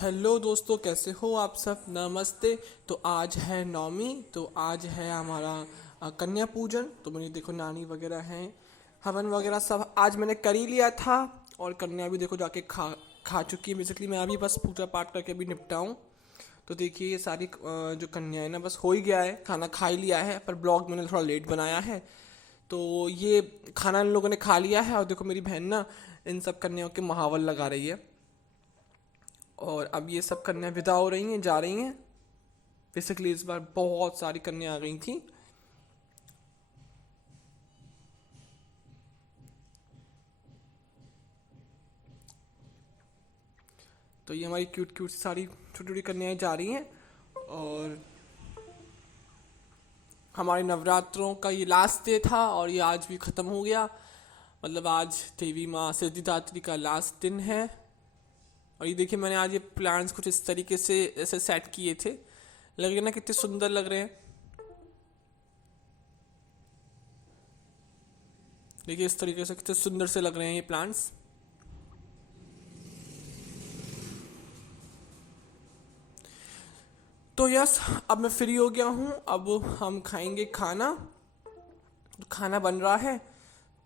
Hello दोस्तों, कैसे हो आप सब। नमस्ते। तो आज है नवमी, तो आज है हमारा कन्या पूजन। तो मेरी देखो नानी वगैरह हैं, हवन वगैरह सब आज मैंने कर ही लिया था। और कन्या भी देखो जाके खा खा चुकी है। बेसिकली मैं अभी बस पूजा पाठ करके अभी निपटाऊँ। तो देखिए ये सारी जो कन्या है ना, बस हो ही गया है, खाना खा ही लिया है। पर ब्लॉग मैंने थोड़ा लेट बनाया है। तो ये खाना इन लोगों ने खा लिया है। और देखो मेरी बहन ना इन सब कन्याओं के महावल लगा रही है। और अब ये सब कन्या विदा हो रही हैं, जा रही हैं। बेसिकली इस बार बहुत सारी कन्या आ गई थी। तो ये हमारी क्यूट क्यूट सारी छोटी छोटी कन्याएं जा रही हैं। और हमारे नवरात्रों का ये लास्ट डे था और ये आज भी ख़त्म हो गया। मतलब आज देवी माँ सिद्धिदात्री का लास्ट दिन है। और ये देखिए मैंने आज ये प्लांट्स कुछ इस तरीके से ऐसे सेट किए थे। लगे ना कितने सुंदर लग रहे हैं। देखिए इस तरीके से कितने सुंदर से लग रहे हैं ये प्लांट्स। तो यस, अब मैं फ्री हो गया हूँ। अब हम खाएंगे खाना। तो खाना बन रहा है।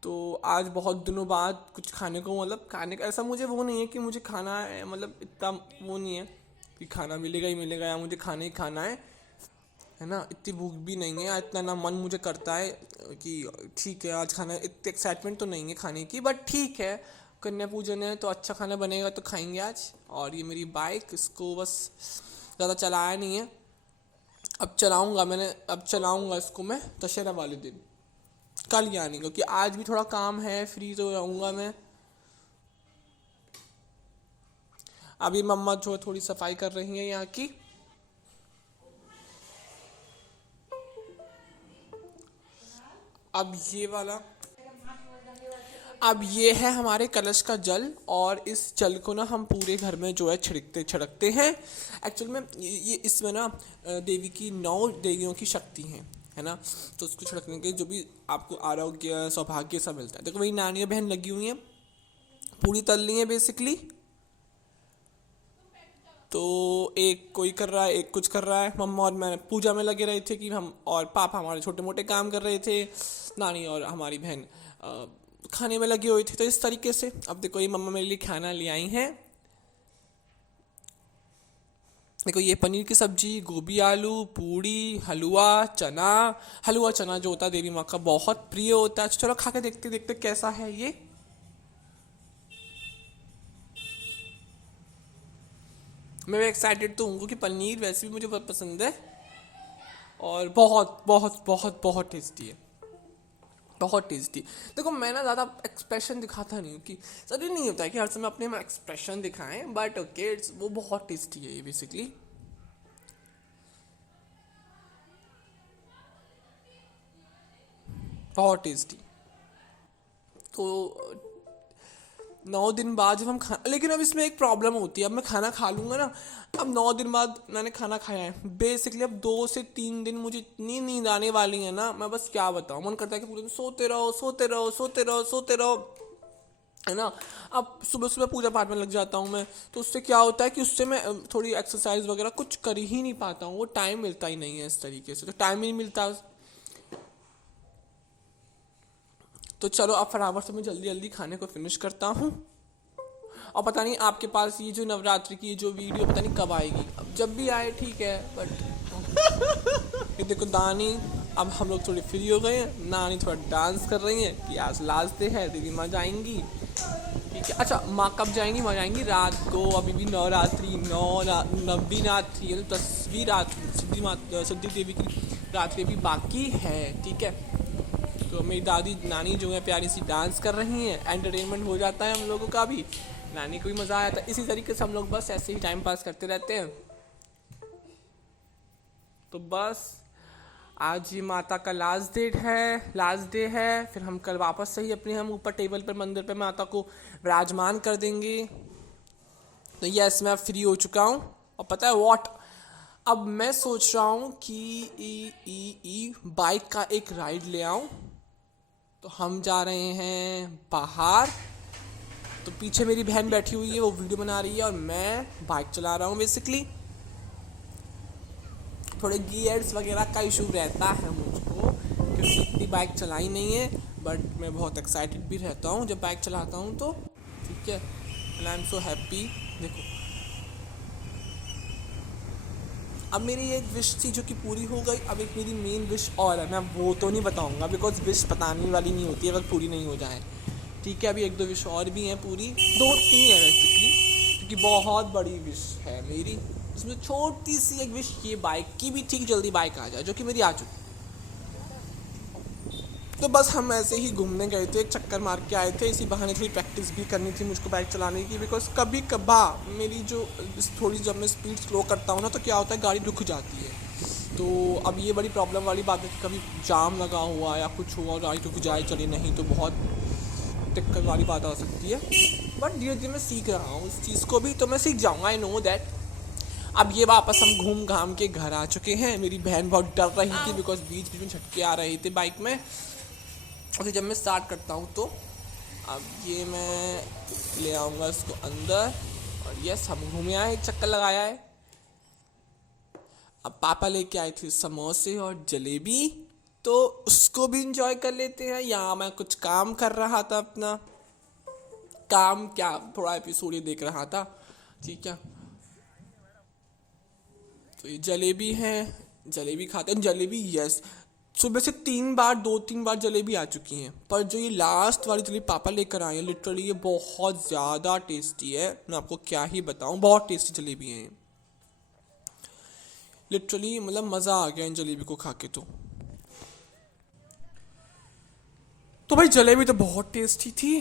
तो आज बहुत दिनों बाद कुछ खाने को, मतलब खाने का ऐसा मुझे वो नहीं है कि मुझे खाना है, मतलब इतना वो नहीं है कि खाना मिलेगा ही मिलेगा या मुझे खाना ही खाना है ना। इतनी भूख भी नहीं है, इतना ना मन मुझे करता है कि ठीक है आज खाना। इतनी एक्साइटमेंट तो नहीं है खाने की, बट ठीक है, कन्या पूजन है तो अच्छा खाना बनेगा तो खाएंगे आज। और ये मेरी बाइक, इसको बस ज़्यादा चलाया नहीं है। अब चलाऊंगा, मैंने अब चलाऊंगा इसको मैं दशहरा वाले दिन, कल यानी, क्योंकि आज भी थोड़ा काम है, फ्री तो रहूँगा मैं। अभी मम्मा जो है थोड़ी सफाई कर रही हैं यहाँ की। अब ये वाला, अब ये है हमारे कलश का जल। और इस जल को ना हम पूरे घर में जो है छिड़कते छिड़कते हैं। एक्चुअल में ये इसमें ना देवी की 9 देवियों की शक्ति है ना। तो उसको छिड़कने के जो भी आपको आरोग्य सौभाग्य सब मिलता है। देखो वही नानियाँ बहन लगी हुई हैं, पूरी तल रही हैं बेसिकली। तो एक कोई कर रहा है, एक कुछ कर रहा है। मम्मा और मैं पूजा में लगे रहे थे कि हम, और पापा हमारे छोटे मोटे काम कर रहे थे। नानी और हमारी बहन खाने में लगी हुई थी। तो इस तरीके से अब देखो ये मम्मा मेरे लिए खाना ले आई हैं। देखो ये पनीर की सब्जी, गोभी आलू, पूड़ी, हलवा चना। हलवा चना जो होता है देवी माँ का बहुत प्रिय होता है। चलो खा के देखते देखते कैसा है ये। मैं एक्साइटेड तो हूँ क्योंकि पनीर वैसे भी मुझे बहुत पसंद है। और बहुत बहुत बहुत बहुत टेस्टी है, बहुत टेस्टी। देखो मैं ना ज़्यादा एक्सप्रेशन दिखाता नहीं हूँ, कि ज़रूरी नहीं होता है कि हर समय अपने में एक्सप्रेशन दिखाएं, बट ओके इट्स वो बहुत टेस्टी है ये बेसिकली। बहुत टेस्टी। तो 9 दिन बाद जब हम खा, लेकिन अब इसमें एक प्रॉब्लम होती है। अब मैं खाना खा लूँगा ना, अब 9 दिन बाद मैंने खाना खाया है बेसिकली, अब 2 से 3 दिन मुझे इतनी नींद आने वाली है ना, मैं बस क्या बताऊँ। मन करता है कि पूरे दिन सोते रहो सोते रहो सोते रहो सोते रहो, है ना। अब सुबह सुबह पूजा पाठ में लग जाता हूँ मैं। तो उससे क्या होता है कि उससे मैं थोड़ी एक्सरसाइज वगैरह कुछ कर ही नहीं पाता हूँ। वो टाइम मिलता ही नहीं है इस तरीके से, तो टाइम ही नहीं मिलता। तो चलो अब फटाफट से मैं जल्दी जल्दी खाने को फिनिश करता हूँ। और पता नहीं आपके पास ये जो नवरात्रि की जो वीडियो पता नहीं कब आएगी। अब जब भी आए ठीक है, बट ये देखो नानी, अब हम लोग थोड़े फ्री हो गए हैं। नानी थोड़ा डांस कर रही हैं कि आज लास्ट डे है, दीदी माँ जाएंगी, ठीक है। अच्छा माँ कब जाएंगी? माँ जाएंगी रात को। अभी भी नवरात्रि नवी रात्रि 10वीं रात्रि सिद्धि देवी की रात्रि भी बाकी है, ठीक है। तो मेरी दादी नानी जो है प्यारी सी डांस कर रही हैं, एंटरटेनमेंट हो जाता है हम लोगों का भी, नानी को भी मज़ा आया था। इसी तरीके से हम लोग बस ऐसे ही टाइम पास करते रहते हैं। तो बस आज ये माता का लास्ट डेट है, लास्ट डे है। फिर हम कल वापस से ही अपने हम ऊपर टेबल पर मंदिर पर माता को विराजमान कर देंगे। तो यस मैं अब फ्री हो चुका हूँ। और पता है व्हाट, अब मैं सोच रहा हूँ कि बाइक का एक राइड ले आऊँ। तो हम जा रहे हैं बाहर, तो पीछे मेरी बहन बैठी हुई है, वो वीडियो बना रही है और मैं बाइक चला रहा हूँ। बेसिकली थोड़े गियर्स वगैरह का इशू रहता है मुझको, क्योंकि इतनी बाइक चलाई नहीं है, बट मैं बहुत एक्साइटेड भी रहता हूँ जब बाइक चलाता हूँ तो, ठीक है। And I am so happy. देखो अब मेरी एक विश थी जो कि पूरी हो गई, अब एक मेरी मेन विश और है, मैं वो तो नहीं बताऊँगा बिकॉज विश बताने वाली नहीं होती है अगर पूरी नहीं हो जाए, ठीक है। अभी एक दो विश और भी हैं, पूरी 2-3 है बेसिकली, क्योंकि बहुत बड़ी विश है मेरी। इसमें छोटी सी एक विश ये बाइक की भी थी, जल्दी बाइक आ जाए, जो कि मेरी आ चुकी। तो बस हम ऐसे ही घूमने गए थे, एक चक्कर मार के आए थे, इसी बहाने थोड़ी प्रैक्टिस भी करनी थी मुझको बाइक चलाने की, बिकॉज कभी कभार मेरी जो थोड़ी जब मैं स्पीड स्लो करता हूँ ना तो क्या होता है गाड़ी रुक जाती है। तो अब ये बड़ी प्रॉब्लम वाली बात है कि कभी जाम लगा हुआ या कुछ हुआ और गाड़ी रुक जाए चले नहीं तो बहुत दिक्कत वाली बात आ सकती है। बट धीरे धीरे मैं सीख रहा हूँ इस चीज़ को भी, तो मैं सीख जाऊँगा, आई नो दैट। अब ये वापस हम घूम घाम के घर आ चुके हैं। मेरी बहन बहुत डर रही थी बिकॉज बीच बीच में झटके आ रहे थे बाइक में। और जब मैं स्टार्ट करता हूँ तो अब ये मैं ले आऊँगा इसको अंदर, और यस हम घूमे आए, एक चक्कर लगाया है। अब पापा लेके आए थे समोसे और जलेबी, तो उसको भी इंजॉय कर लेते हैं। यहाँ मैं कुछ काम कर रहा था, अपना काम क्या, थोड़ा एपिसोड ही देख रहा था, ठीक है। तो ये जलेबी है, जलेबी खाते हैं। जलेबी यस सुबह से 2-3 बार जलेबी आ चुकी हैं, पर जो ये लास्ट वाली जलेबी पापा लेकर आए हैं लिटरली ये बहुत ज़्यादा टेस्टी है। मैं आपको क्या ही बताऊं, बहुत टेस्टी जलेबी है लिटरली, मतलब मज़ा आ गया इन जलेबी को खा के। तो भाई जलेबी तो बहुत टेस्टी थी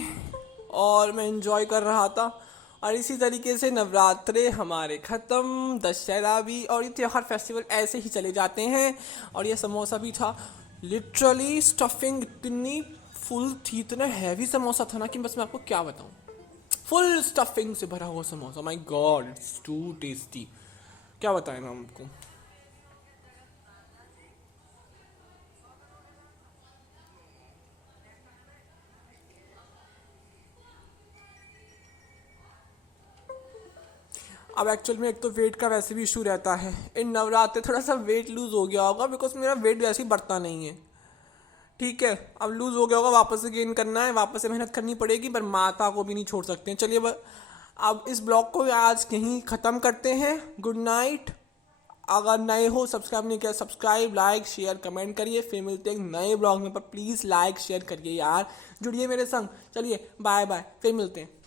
और मैं इंजॉय कर रहा था। और इसी तरीके से नवरात्रे हमारे ख़त्म, दशहरा भी, और ये त्यौहार फेस्टिवल ऐसे ही चले जाते हैं। और ये समोसा भी था, लिटरली स्टफिंग इतनी फुल थी, इतना हैवी समोसा था ना कि बस मैं आपको क्या बताऊँ, फुल स्टफिंग से भरा हुआ samosa, my God it's too tasty, क्या बताएं मैं आपको। अब एक्चुअल में एक तो वेट का वैसे भी इशू रहता है, इन नवरात्रे थोड़ा सा वेट लूज़ हो गया होगा बिकॉज मेरा वेट वैसे ही बढ़ता नहीं है, ठीक है। अब लूज़ हो गया होगा, वापस से गेन करना है, वापस से मेहनत करनी पड़ेगी, पर माता को भी नहीं छोड़ सकते हैं। चलिए अब इस ब्लॉग को आज यहीं ख़त्म करते हैं। Good night. अगर नए हो, सब्सक्राइब नहीं किया, सब्सक्राइब, लाइक, शेयर, कमेंट करिए। फिर मिलते हैं नए ब्लॉग में, पर प्लीज़ लाइक शेयर करिए यार, जुड़िए मेरे संग। चलिए बाय बाय, फिर मिलते हैं।